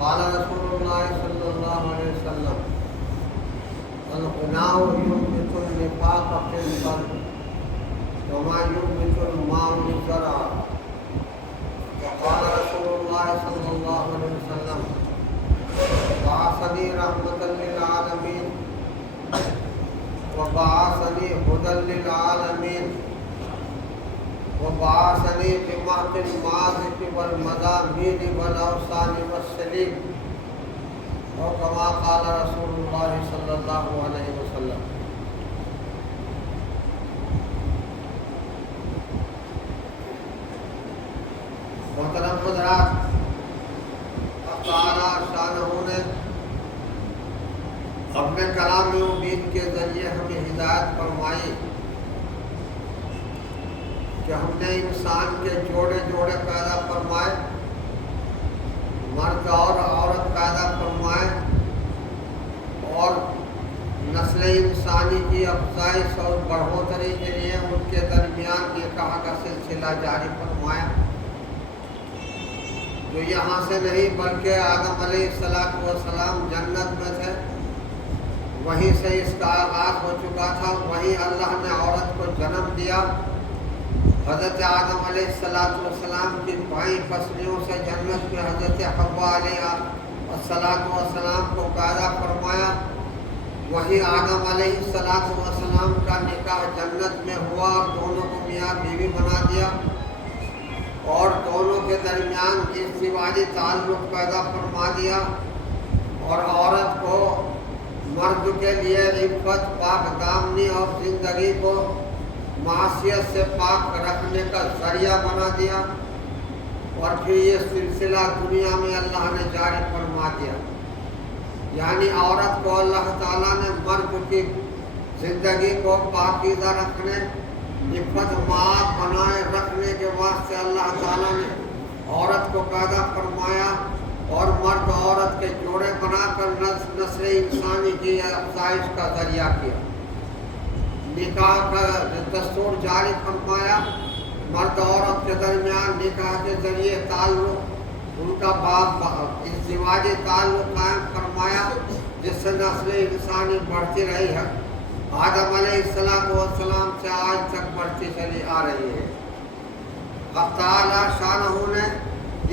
قال رسول اللہ صلی اللہ علیہ وسلم الغناء ينبت النفاق في القلب وما ينبت الماء الزرع وقال رسول اللہ صلی اللہ علیہ وسلم بعثني رحمة للعالمين وبعثني هدى للعالمين وبعثني بمحق المازق والمزامين والأوسان والسليم اور كما قال رسول اللہ صلی اللہ علیہ وسلم۔ محترم حضرات، اللہ تعالیٰ شانہ نے اپنے کلام مبین کے ذریعے ہمیں ہدایت فرمائی کہ ہم نے انسان کے جوڑے جوڑے پیدا فرمائے، مرد اور عورت پیدا فرمائے، اور نسل انسانی کی افزائش اور بڑھوتری کے لیے ان کے درمیان نکاح کا سلسلہ جاری فرمایا، جو یہاں سے نہیں بلکہ آدم علیہ السلام جنت میں تھے، وہیں سے اس کا آغاز ہو چکا تھا، وہیں اللہ نے عورت کو جنم دیا۔ حضرت آدم علیہ السلام کی بائیں پسلیوں سے جنت میں حضرت حوا علیہ السلام کو پیدا فرمایا، وہی آدم علیہ السلام کا نکاح جنت میں ہوا اور دونوں کو میاں بیوی بنا دیا، اور دونوں کے درمیان ازدواجی تعلق پیدا فرما دیا، اور عورت کو مرد کے لیے عفت، پاک دامنی اور زندگی کو معصیت سے پاک رکھنے کا ذریعہ بنا دیا، اور پھر یہ سلسلہ دنیا میں اللہ نے جاری فرما دیا۔ یعنی عورت کو اللہ تعالیٰ نے مرد کی زندگی کو پاکیزہ رکھنے، عفت مآب بنائے رکھنے کے واسطے اللہ تعالیٰ نے عورت کو پیدا فرمایا، اور مرد عورت کے جوڑے بنا کر نسل انسانی کی افزائش کا ذریعہ کیا، نکاح کا دستور جاری فرمایا، مرد عورت کے درمیان نکاح کے ذریعے تعلق، ان کا ازدواجی تعلق قائم فرمایا، جس سے نسل انسانی بڑھتی رہی ہے، آدم علیہ السلام سے آج تک بڑھتی چلی آ رہی ہے۔ اللہ تعالیٰ شانہ نے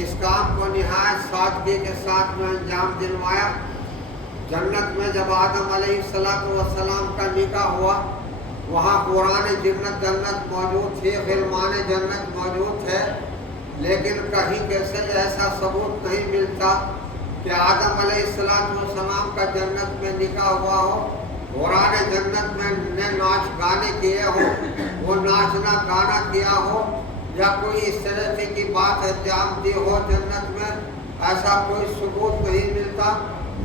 اس کام کو نہایت سادگی کے ساتھ میں انجام دلوایا۔ جنت میں جب آدم علیہ السلام کا نکاح ہوا، وہاں قرآن جنت موجود تھی، غلمان جنت موجود ہے، لیکن کہیں کیسے ایسا ثبوت نہیں ملتا کہ آدم علیہ السلام کا جنت میں نکاح ہوا ہو، قرآن جنت میں نے ناچ گانے کیے ہو، وہ ناچنا گانا کیا ہو، یا کوئی اس طرح کی بات انجام دی ہو جنت میں، ایسا کوئی ثبوت نہیں ملتا۔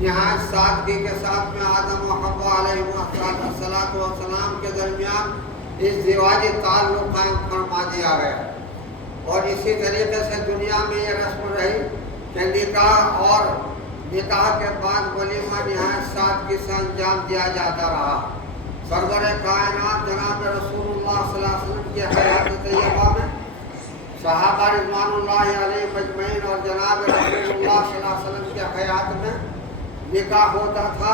نہایت سادگی کے ساتھ میں آدم و حوا علیہ السلام کے درمیان ازدواجی تعلق قائم فرما دیا گیا، اور اسی طریقے سے دنیا میں یہ رسم رہی کہ نکاح اور نکاح کے بعد ولیمہ نہایت سادگی سے انجام دیا جاتا رہا۔ سرور کائنات جناب رسول اللہ صلی اللہ علیہ وسلم کی حیات طیبہ میں صحابہ رضوان اللہ علیہ مجمعین اور جناب رسول اللہ صلی اللہ علیہ وسلم کی حیات میں نکاح ہوتا تھا۔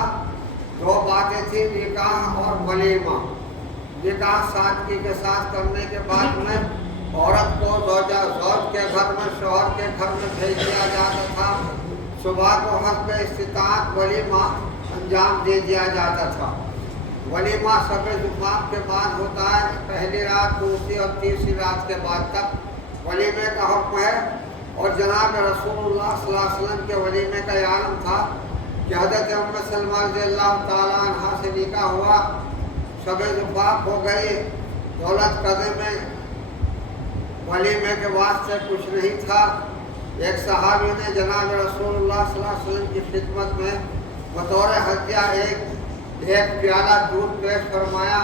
دو باتیں تھیں، نکاح اور ولیمہ۔ نکاح سادگی کے ساتھ کرنے کے بعد میں عورت کو زوج کے گھر میں، شوہر کے گھر میں بھیج دیا جاتا تھا، صبح کو حسب استطاعت ولیمہ انجام دے دیا جاتا تھا۔ ولیمہ شب زفاف کے بعد ہوتا ہے، پہلی رات، دوسری اور تیسری رات کے بعد تک ولیمے کا حکم ہے، اور جناب رسول اللہ صلی اللہ علیہ وسلم کے ولیمے کا یہ عالم تھا کہ حضرت ام سلمہ رضی اللہ تعالیٰ عنہ سے نکاح ہوا، شب زفاف ہو گئی، دولت قدر میں ولیمے کے واسطے کچھ نہیں تھا۔ ایک صحابی نے جناب رسول اللہ صلی اللہ علیہ وسلم کی خدمت میں بطور ہدیہ ایک پیالہ دودھ پیش فرمایا،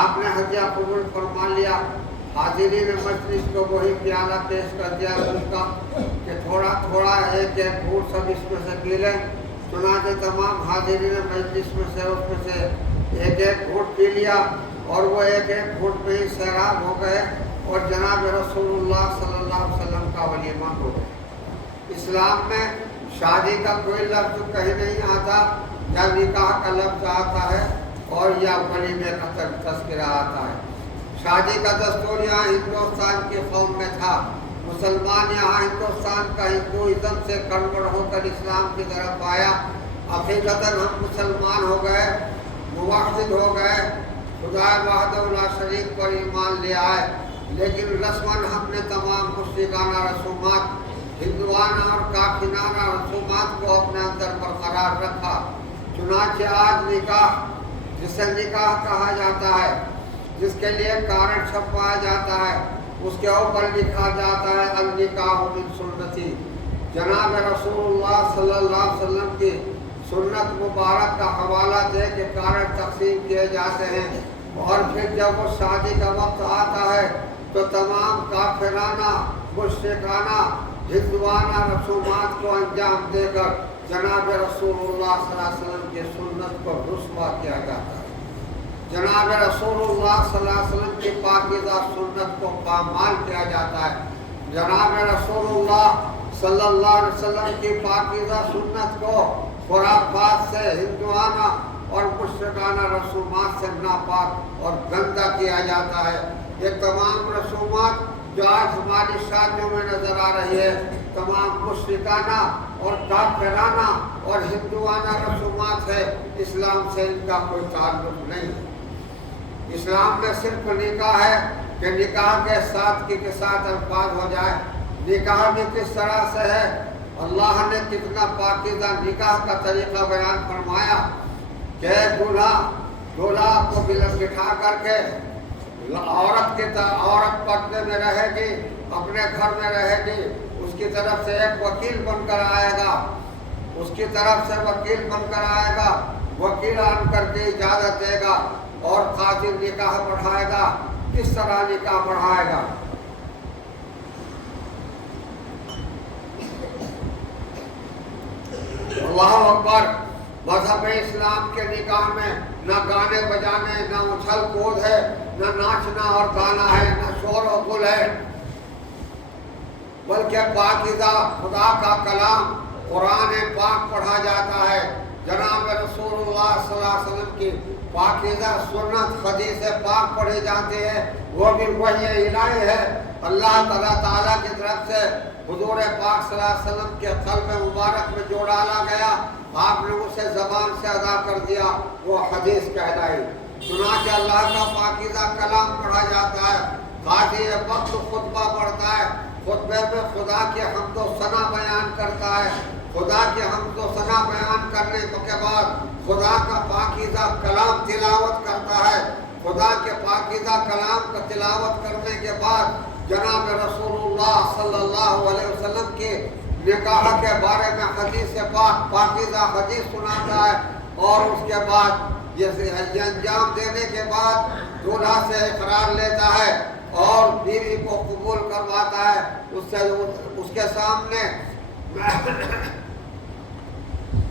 آپ نے ہدیہ قبول فرما لیا۔ حاضرین مجلس کو وہی پیالہ پیش کر دیا دودھ کا کہ تھوڑا تھوڑا ایک گھونٹ سب اس میں سے پی لیں۔ چنانچہ تمام حاضرین مجلس میں سے اس میں سے ایک گھونٹ پی لیا، اور وہ ایک گھونٹ میں ہی سیراب ہو گئے، اور جناب رسول اللہ صلی اللہ علیہ وسلم کا ولیمہ ہو گیا۔ اسلام میں شادی کا کوئی لفظ کہیں نہیں آتا، یا نکاح کا لفظ آتا ہے اور یا ولیمے کا تذکرہ آتا ہے۔ شادی کا دستور یہاں ہندوستان کی قوم میں تھا، مسلمان یہاں ہندوستان کا ہندوازم سے کنورٹ ہو کر اسلام کی طرف آیا، حقیقتاً ہم مسلمان ہو گئے، موحد ہو گئے، خدا وحدہ لا شریک پر ایمان لے آئے، لیکن رسماً ہم نے تمام مشرکانہ رسومات، ہندوانہ اور کافرانہ رسومات کو اپنے اندر برقرار رکھا۔ چنانچہ آج نکاح، جسے نکاح کہا جاتا ہے، جس کے لیے کارڈ چھپوایا جاتا ہے، اس کے اوپر لکھا جاتا ہے النکاح من سنتی، جناب رسول اللہ صلی اللہ علیہ وسلم کی سنت مبارک کا حوالہ دے کے کارڈ تقسیم کیے جاتے ہیں، اور پھر جب وہ شادی کا وقت آتا ہے تو تمام کافرانہ، مشرکانہ، ہندوانہ رسومات کو انجام دے کر جناب رسول اللہ صلی اللہ علیہ وسلم کی سنت کو رسوا کیا جاتا ہے، جناب رسول اللہ صلی اللہ علیہ وسلم کی پاکیزہ سنت کو پامال کیا جاتا ہے، جناب رسول اللہ صلی اللہ علیہ وسلم کی پاکیزہ سنت کو خرافات سے، ہندوانہ اور مشرکانہ رسومات سے ناپاک اور گندہ کیا جاتا ہے۔ یہ تمام رسومات جو آج ہماری شادیوں میں نظر آ رہی ہے، تمام مشرکانہ اور کافرانہ اور ہندوانہ رسومات ہے، اسلام سے ان کا کوئی تعلق نہیں۔ اسلام میں صرف نکاح ہے کہ نکاح کے ساتھ کے ساتھ الفاظ ہو جائے۔ نکاح بھی کس طرح سے ہے، اللہ نے کتنا پاکیزہ نکاح کا طریقہ بیان فرمایا کہ دولہا کو بٹھا کر کے عورت پردے میں رہے گی، اپنے گھر میں رہے گی، اس کی طرف سے ایک وکیل بن کر آئے گا، اس کی طرف سے وکیل بن کر آئے گا، وکیل آن کر کے اجازت دے گا اور قاضی نکاح پڑھائے گا۔ کس طرح نکاح پڑھائے گا؟ اللہ اکبر۔ مذہب اسلام کے نکاح میں نہ گانے بجانے، نہ اچھل کود ہے، نہ ناچنا اور گانا ہے، نہ شور و گل ہے، بلکہ پاکیزہ خدا کا کلام قرآن پاک پڑھا جاتا ہے، جناب رسول اللہ صلی اللہ علیہ وسلم کی پاکیزہ سنت حدیث پاک پڑھے جاتے ہیں، وہ بھی وحی الہی ہے، اللہ تعالیٰ کی طرف سے حضور پاک صلی اللہ علیہ وسلم کے قلب مبارک میں جو ڈالا گیا، آپ نے اسے زبان سے ادا کر دیا، وہ حدیث کہلائی۔ چنانچہ اللہ کا پاکیزہ کلام پڑھا جاتا ہے، قاضی وقت خطبہ پڑھتا ہے، خطبے میں خدا کی حمد و ثنا بیان کرتا ہے، خدا کی حمد و ثنا بیان کرنے کے بعد خدا کا پاکیزہ کلام تلاوت کرتا ہے، خدا کے پاکیزہ کلام کا تلاوت کرنے کے بعد جناب رسول اللہ صلی اللہ علیہ وسلم کی نکاح کے بارے میں حدیث پاک پاکیزہ حدیث سناتا ہے، اور اس کے بعد یہ انجام دینے کے بعد دولہا سے اقرار لیتا ہے اور بیوی کو قبول کرواتا ہے، اس کے سامنے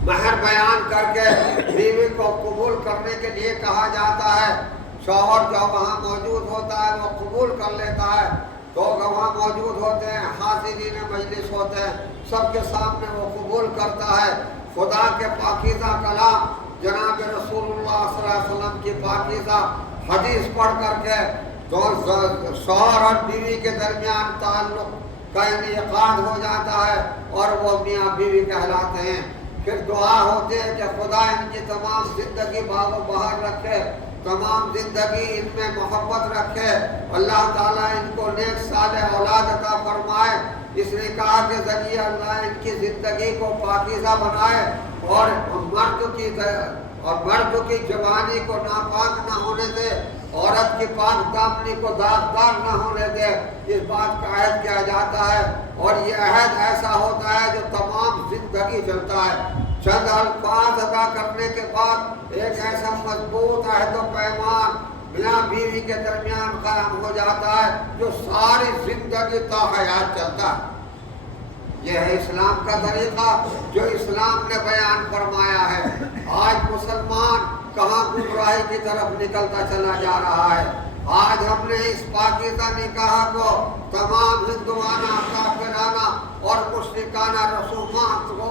مہر بیان کر کے بیوی کو قبول کرنے کے لیے کہا جاتا ہے۔ شوہر جو وہاں موجود ہوتا ہے وہ قبول کر لیتا ہے، تو وہاں موجود ہوتے ہیں، حاضرین مجلس ہوتے ہیں، سب کے سامنے وہ قبول کرتا ہے۔ خدا کے پاکیزہ کلام جناب رسول اللہ صلی اللہ علیہ وسلم کی پاکیزہ حدیث پڑھ کر کے تو شوہر اور بیوی کے درمیان تعلق کا انعقاد ہو جاتا ہے اور وہ میاں بیوی کہلاتے ہیں۔ پھر دعا ہوتی ہے کہ خدا ان کی تمام زندگی باغ و بہار رکھے، تمام زندگی ان میں محبت رکھے، اللہ تعالیٰ ان کو نیک صالح اولاد عطا فرمائے، اس نکاح کے ذریعے اللہ ان کی زندگی کو پاکیزہ بنائے، اور مرد کی جوانی کو ناپاک نہ ہونے دے، عورت کی پاک دامنی کو داغدار نہ ہونے دے، اس بات کا عہد کیا جاتا ہے، اور یہ عہد ایسا ہوتا ہے جو تمام زندگی چلتا ہے۔ چند الفاظ ادا کرنے کے بعد ایک ایسا مضبوط عہد و پیمان میاں بیوی کے درمیان قائم ہو جاتا ہے جو ساری زندگی تا حیات چلتا ہے۔ یہ ہے اسلام کا طریقہ جو اسلام نے بیان فرمایا ہے۔ آج مسلمان کہاں گمراہی کی طرف نکلتا چلا جا رہا ہے۔ آج ہم نے اس پاکیزہ نکاح کو تمام ہندوانہ، کافرانہ اور مشرکانہ رسومات کو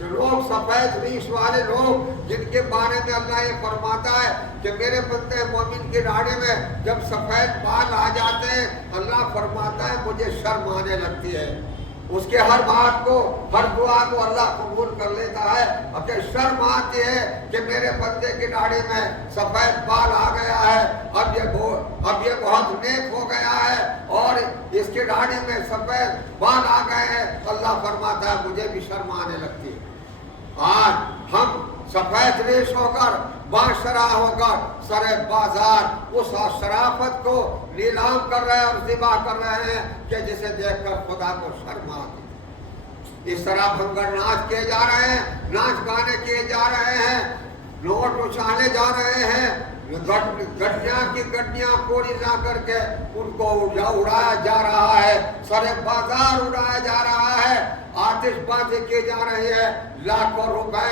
لوگ سفید ریش والے لوگ جن کے بارے میں اللہ یہ فرماتا ہے کہ میرے بندے مومن کی داڑھی میں جب سفید بال آ جاتے ہیں اللہ فرماتا ہے مجھے شرم آنے لگتی ہے. اس کے ہر بات کو ہر دعا کو اللہ قبول کر لیتا ہے. اب شرم آتی ہے کہ میرے بندے کی داڑھی میں سفید بال آ گیا ہے, اب یہ بہت نیک ہو گیا ہے اور اس کی داڑھی میں سفید بال آ گئے ہیں. اللہ فرماتا ہے مجھے بھی شرم آنے لگتی ہے. آج ہم سفید ریش ہو کر باشرا ہو کر سر بازار اس شرافت کو نیلام کر رہے ہیں اور ذبح کر رہے ہیں کہ جسے دیکھ کر خدا کو شرم آتی ہے. اس طرح بھنگڑ ناچ کیے جا رہے ہیں, ناچ گانے کیے جا رہے ہیں, نوٹ اچھالے جا رہے ہیں, گڈیاں کی گڈیاں کوڑی لا کر کے ان کو اڑایا جا رہا ہے, سر بازار اڑایا جا رہا ہے, آتش بازی کی جا رہی ہے, لاکھوں روپے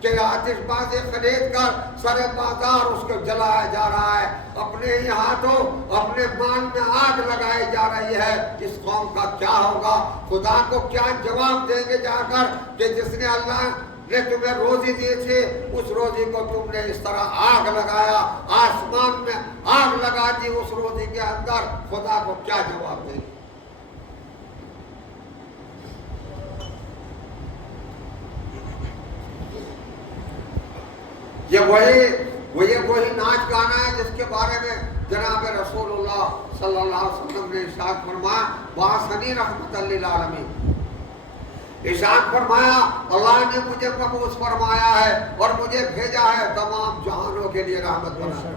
کے آتش بازی خرید کر سر بازار اس کو جلایا جا رہا ہے, اپنے ہی ہاتھوں اپنے مال میں آگ لگائی جا رہی ہے. اس قوم کا کیا ہوگا؟ خدا کو کیا جواب دیں گے جا کر کہ جس نے اللہ نے تمہیں روزی دی تھی اس روزی کو تم نے اس طرح آگ لگایا, آسمان میں آگ لگا دی اس روزی کے اندر. خدا کو کیا جواب دیں گے؟ یہ وہی ناچ گانا ہے جس کے بارے میں جناب رسول اللہ صلی اللہ علیہ وسلم نے ارشاد فرمایا بعثنی رحمۃ للعالمین. ارشاد فرمایا اللہ نے مجھے مبعوث فرمایا ہے اور مجھے بھیجا ہے تمام جہانوں کے لیے رحمت بنا.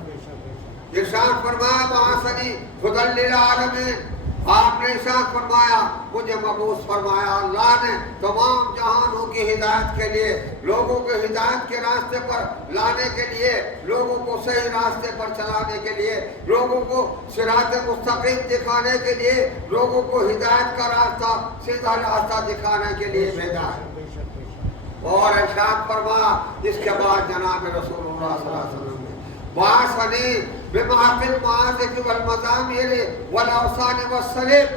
ارشاد فرمایا بعثنی ہدی للعالمین. آپ نے ارشاد فرمایا مجھے مبعوث فرمایا اللہ نے تمام جہانوں کی ہدایت کے لیے, لوگوں کو ہدایت کے راستے پر لانے کے لیے, لوگوں کو صحیح راستے پر چلانے کے لیے, لوگوں کو صراط مستقیم دکھانے کے لیے, لوگوں کو ہدایت کا راستہ سیدھا راستہ دکھانے کے لیے بھیجا ہے. اور ارشاد فرمایا اس کے بعد جناب رسول اللہ صلی اللہ علیہ وسلم نے بعثنی بمحفل المعازف والمزامیر والاوثان والصلیب.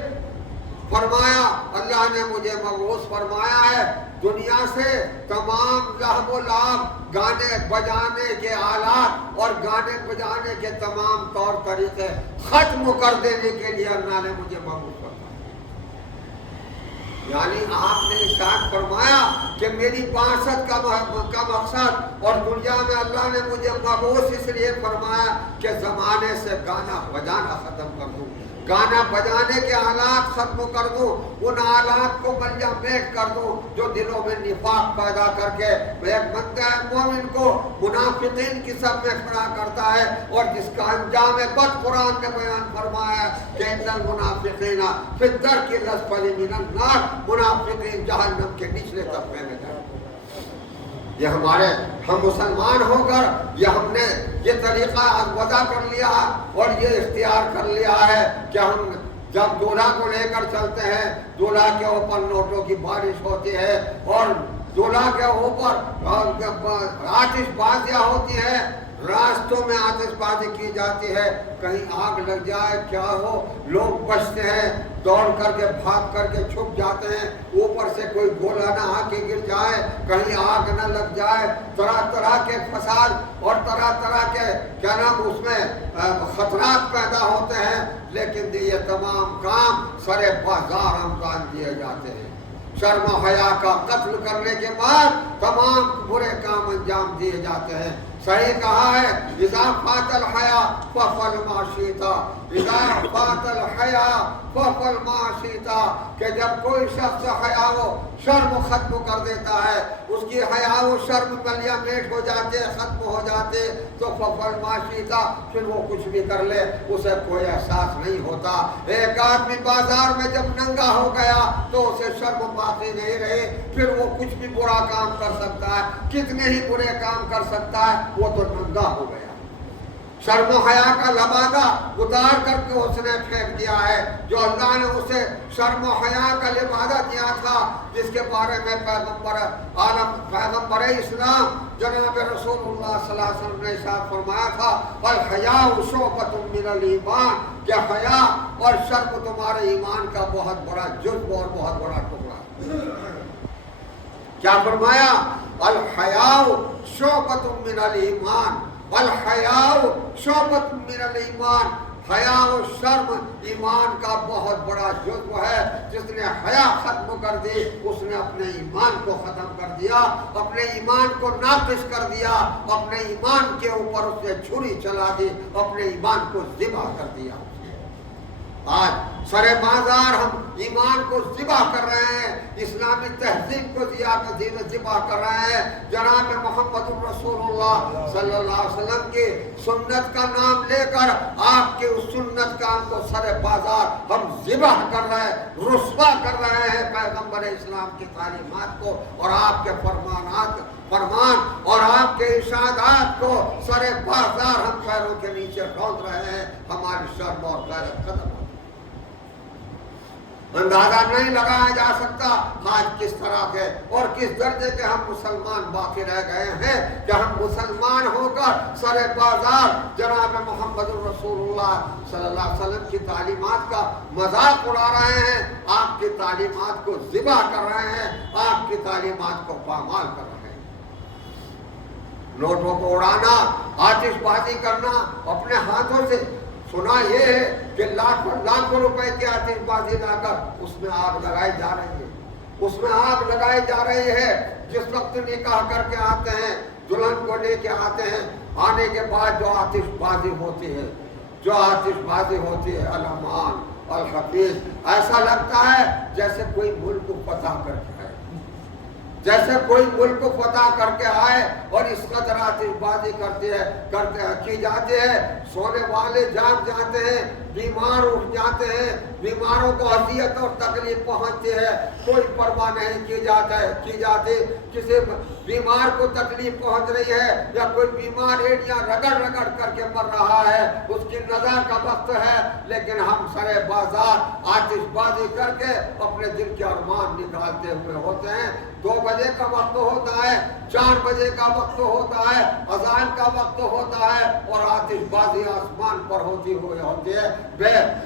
فرمایا اللہ نے مجھے مبعوث فرمایا ہے دنیا سے تمام لہو و لعب گانے بجانے کے آلات اور گانے بجانے کے تمام طور طریقے ختم کر دینے کے لیے اللہ نے مجھے مبعوث فرمایا. یعنی آپ نے ارشاد فرمایا کہ میری بعثت کا مقصد اور دنیا میں اللہ نے مجھے مبعوث اس لیے فرمایا کہ زمانے سے گانا بجانا ختم کر دوں, گانا بجانے کے آلات ختم کر دوں, ان آلات کو ملیا میٹ کر دوں جو دلوں میں نفاق پیدا کر کے ایک بندہ مومن کو منافقین کی سب میں کھڑا کرتا ہے, اور جس کا انجام بد قرآن نے بیان فرمایا کہ ان المنافقین فی الدرک الاسفل من النار, منافقین جہنم کے نچلے طبقے میں جائیں. یہ ہم مسلمان ہو کر یہ ہم نے یہ طریقہ وضع کر لیا اور یہ اختیار کر لیا ہے کہ ہم جب دولہا کو لے کر چلتے ہیں دولہا کے اوپر نوٹوں کی بارش ہوتی ہے اور دولہا کے اوپر آتش بازیاں ہوتی ہیں, راستوں میں آتش بازی کی جاتی ہے, کہیں آگ لگ جائے کیا ہو, لوگ بچتے ہیں, دوڑ کر کے بھاگ کر کے چھپ جاتے ہیں, اوپر سے کوئی گولا نہ آ کے گر جائے, کہیں آگ نہ لگ جائے, طرح طرح کے فساد اور طرح طرح کے کیا نام اس میں خطرات پیدا ہوتے ہیں. لیکن یہ تمام کام سر بازار انجام دیے جاتے ہیں. شرم و حیا کا قتل کرنے کے بعد تمام برے کام انجام دیے جاتے ہیں. صحیح کہا ہے اذا فات الحیا ففعل ما شئت, اذا فات الحیا ففعل ما شئت, کہ جب کوئی شخص حیا و شرم ختم کر دیتا ہے, اس کی حیا و شرم ملیا میٹ ہو جاتے, ختم ہو جاتے, تو ففعل ما شئت, پھر وہ کچھ بھی کر لے اسے کوئی احساس نہیں ہوتا. ایک آدمی بازار میں جب ننگا ہو گیا تو اسے شرم باقی نہیں رہی, پھر وہ کچھ بھی برا کام کر سکتا ہے, کتنے ہی برے کام کر سکتا ہے, وہ تو ننگا ہو گیا. شرم و حیا کا لبادہ اتار کر کے اس نے پھینک دیا ہے. جو اللہ نے اسے شرم و حیا کا لبادہ دیا تھا, جس کے بارے میں پیغمبر اسلام جناب رسول اللہ صلی اللہ علیہ وسلم نے ارشاد فرمایا تھا الحیاء شعبۃ من الایمان, کہ حیا اور شرم تمہارے ایمان کا بہت بڑا جزو اور بہت بڑا ٹکڑا. کیا فرمایا؟ الحیاء شعبۃ من الایمان، الحیاء شعبۃ من الایمان، حیا و شرم ایمان کا بہت بڑا جزو ہے۔ جس نے حیا ختم کر دی اس نے اپنے ایمان کو ختم کر دیا، اپنے ایمان کو ناقص کر دیا، اپنے ایمان کے اوپر اس نے چھری چلا دی، اپنے ایمان کو ذبح کر دیا۔ آج سرے بازار ہم ایمان کو ذبح کر رہے ہیں، اسلامی تہذیب کو ذبح کر رہے ہیں۔ جناب محمد رسول اللہ صلی اللہ علیہ وسلم کی سنت کا نام لے کر آپ کے اس سنت کا ہم کو سرے بازار ہم ذبح کر رہے ہیں، رسوا کر رہے ہیں پیغمبر اسلام کی تعلیمات کو اور آپ کے فرمان اور آپ کے ارشادات کو سرے بازار ہم پیروں کے نیچے ڈھونڈ رہے ہیں۔ ہماری شرم اور غیرت ختم ہو، اندازہ نہیں لگایا جا سکتا آج کس طرح کے اور کس درجے کے ہم مسلمان باقی رہ گئے ہیں کہ ہم مسلمان ہو کر سرے بازار جناب محمد رسول اللہ صلی اللہ علیہ وسلم کی تعلیمات کا مذاق اڑا رہے ہیں، آپ کی تعلیمات کو ذبح کر رہے ہیں، آپ کی تعلیمات کو پامال کر رہے ہیں۔ نوٹوں کو اڑانا، آتش بازی کرنا اپنے ہاتھوں سے، سنا یہ ہے کہ لاکھوں روپے کی آتش بازی لا کر اس میں آگ لگائی جا رہی ہے، اس میں آگ لگائی جا رہی ہے۔ جس وقت نکاح کر کے آتے ہیں، دلہن کو لے کے آتے ہیں، آنے کے بعد جو آتش بازی ہوتی ہے الامان الحفیظ، ایسا لگتا ہے جیسے کوئی ملک کو فتح کر کے آئے، جیسے کوئی ملک کو فتح کر کے آئے اور اس قدر آتش بازی کی جاتی ہے۔ سونے والے جاگ جاتے ہیں، بیمار اٹھ جاتے ہیں، بیماروں کو اذیت اور تکلیف پہنچتی ہے، کوئی پرواہ نہیں کی جاتی۔ کسی بیمار کو تکلیف پہنچ رہی ہے یا کوئی بیمار ہیڈیاں رگڑ کر کے مر رہا ہے، اس کی نظر کا وقت ہے، لیکن ہم سرے بازار آتش بازی کر کے اپنے دل کے ارمان نکالتے ہوئے ہوتے ہیں۔ 2 بجے کا وقت ہوتا ہے، 4 بجے کا وقت ہوتا ہے، اذان کا وقت ہوتا ہے اور آتش بازی آسمان پر ہوتی ہے،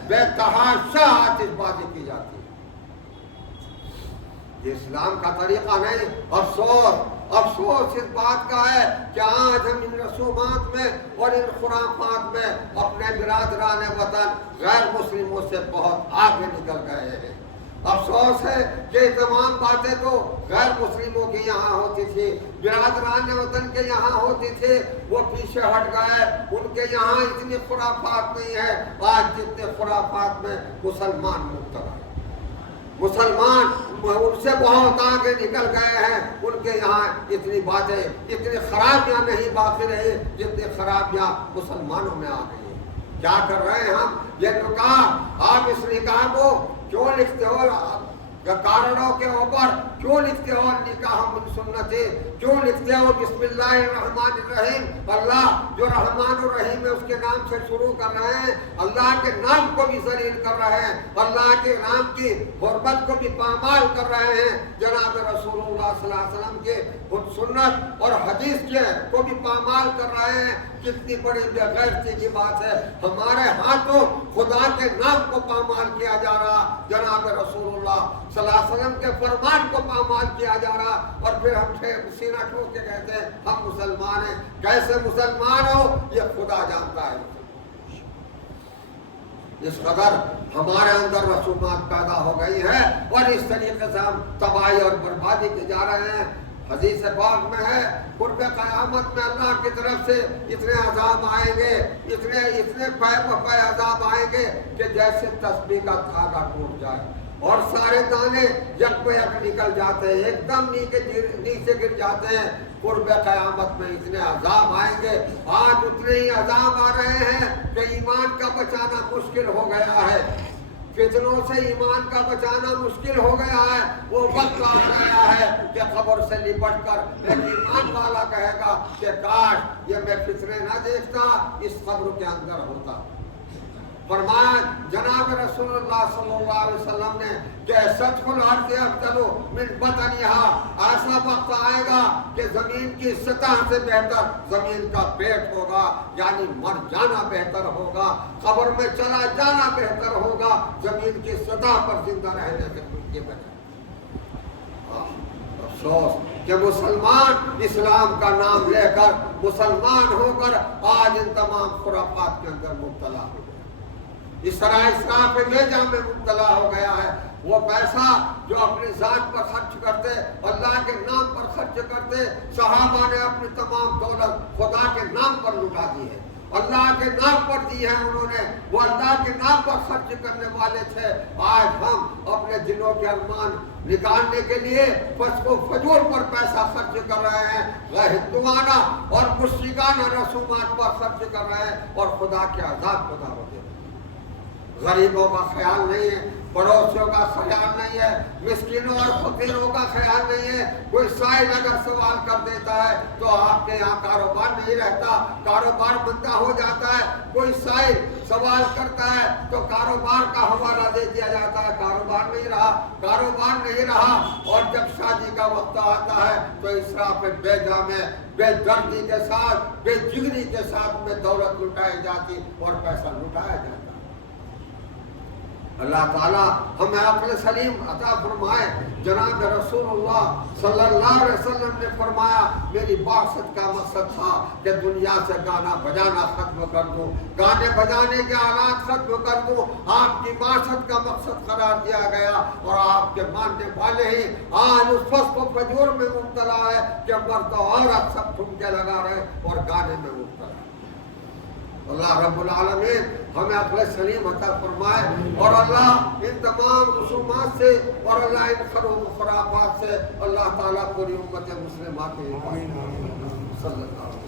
بے تحاشا آتش بازی کی جاتی ہے۔ یہ اسلام کا طریقہ نہیں۔ افسوس اس بات کا ہے کہ آج ہم ان رسومات میں اور ان خرافات میں اپنے برادران وطن غیر مسلموں سے بہت آگے نکل گئے ہیں۔ افسوس ہے کہ تمام باتیں تو غیر مسلموں کے یہاں ہوتی تھی، برادران وطن کے یہاں ہوتی تھی، وہ پیچھے ہٹ گئے، ان کے یہاں اتنی خرافات نہیں ہے۔ آج جتنے خرافات میں مسلمان مبتلا ہیں، مسلمان ان سے بہت آگے نکل گئے ہیں، ان کے یہاں اتنی باتیں، اتنی خرابیاں نہیں باقی رہی جتنی خرابیاں مسلمانوں میں آ گئی ہیں۔ کیا کر رہے ہیں ہم؟ یہ نکاح، آپ اس نکاح کو کیوں لکھتے ہو؟ کارنوں کے اوپر کیوں لکھتے ہو نکاح من سنتی؟ کیوں لکھتے ہو بسم اللہ الرحمن الرحیم؟ اللہ جو رحمان الرحیم ہے اس کے نام سے شروع کر رہے ہیں، اللہ کے نام کو بھی ذلیل کر رہے ہیں، اللہ کے نام کی حرمت کو بھی پامال کر رہے ہیں، جناب رسول اللہ صلی اللہ علیہ وسلم کے سنت اور حدیث کے کو بھی پامال کر رہے ہیں۔ کتنی بڑی بے غیرتی کی بات ہے، ہمارے ہاتھوں خدا کے نام کو پامال کیا جا رہا، جناب رسول اللہ صلی اللہ علیہ وسلم کے فرمان کو پامال کیا جا رہا، اور پھر ہم سینہ ٹھوک کے کہتے ہیں ہم مسلمان ہیں۔ کیسے مسلمان ہو یہ خدا جانتا ہے۔ اس قدر ہمارے اندر رسومات پیدا ہو گئی ہے اور اس طریقے سے ہم تباہی اور بربادی کے جا رہے ہیں۔ حدیث پاک میں ہے قرب قیامت میں اللہ کی طرف سے اتنے عذاب آئیں گے، اتنے پے عذاب آئیں گے کہ جیسے تسبیح کا دھاگا ٹوٹ جائے اور سارے دانے یک پہ یک نکل جاتے ہیں، ایک دم نیچے گر جاتے ہیں۔ قرب قیامت میں اتنے عذاب آئیں گے، آج اتنے ہی عذاب آ رہے ہیں کہ ایمان کا بچانا مشکل ہو گیا ہے، فتنوں سے ایمان کا بچانا مشکل ہو گیا ہے۔ وہ وقت آ گیا ہے کہ قبر سے لپٹ کر ایک ایمان والا کہے گا کہ کاش یہ میں فتنے نہ دیکھتا، اس قبر کے اندر ہوتا۔ فرمایا جناب رسول اللہ صلی اللہ علیہ وسلم نے کہ سطح الارض افضل من بطنہا، ایسا وقت آئے گا کہ زمین کی سطح سے بہتر زمین کا پیٹ ہوگا، یعنی مر جانا بہتر ہوگا، قبر میں چلا جانا بہتر ہوگا زمین کی سطح پر زندہ رہنے سے کچھ کے بجائے۔ افسوس کہ مسلمان اسلام کا نام لے کر مسلمان ہو کر آج ان تمام خرافات کے اندر مبتلا ہو گیا، اس طرح اسراف بیجا میں مبتلا ہو گیا ہے۔ وہ پیسہ جو اپنی ذات پر خرچ کرتے، اللہ کے نام پر خرچ کرتے، صحابہ نے اپنی تمام دولت خدا کے نام پر لٹا دی ہے، اللہ کے نام پر دی ہے انہوں نے، وہ اللہ کے نام پر خرچ کرنے والے تھے۔ آج ہم اپنے دلوں کے ارمان نکالنے کے لیے فسق و فجور پر پیسہ خرچ کر رہے ہیں، ہندوانہ اور مشرکانہ رسومات پر خرچ کر رہے ہیں، اور خدا کے عذاب کو دعوت دے رہے ہیں۔ غریبوں کا خیال نہیں ہے، پڑوسیوں کا خیال نہیں ہے، مسکینوں اور فقیروں کا خیال نہیں ہے۔ کوئی سائل اگر سوال کر دیتا ہے تو آپ کے یہاں کاروبار نہیں رہتا، کاروبار بندہ ہو جاتا ہے۔ کوئی سائل سوال کرتا ہے تو کاروبار کا حوالہ دے دیا جاتا ہے، کاروبار نہیں رہا، کاروبار نہیں رہا۔ اور جب شادی کا وقت آتا ہے تو اسراف بیجا میں بے دردی کے ساتھ، بے جگری کے ساتھ میں دولت لٹائی جاتی اور پیسہ لٹایا جاتا۔ اللہ تعالیٰ ہمیں عقل سلیم عطا فرمائے۔ جناب رسول اللہ صلی اللہ علیہ وسلم نے فرمایا میری بعثت کا مقصد تھا کہ دنیا سے گانا بجانا ختم کر دوں، گانے بجانے کے آلات ختم کر دوں۔ آپ کی بعثت کا مقصد قرار دیا گیا، اور آپ کے ماننے والے ہی آج اس فسق و فجور میں مبتلا ہے کہ مرد و عورت سب ٹھمکے لگا رہے اور گانے میں مبتلا۔ اللہ رب العالمین ہمیں عقل سلیم عطا فرمائے، اور اللہ ان تمام رسومات سے اور اللہ ان خرافات سے اللہ تعالیٰ پوری امت مسلمہ کی حفاظت کرے۔ صلی اللہ علیہ وسلم۔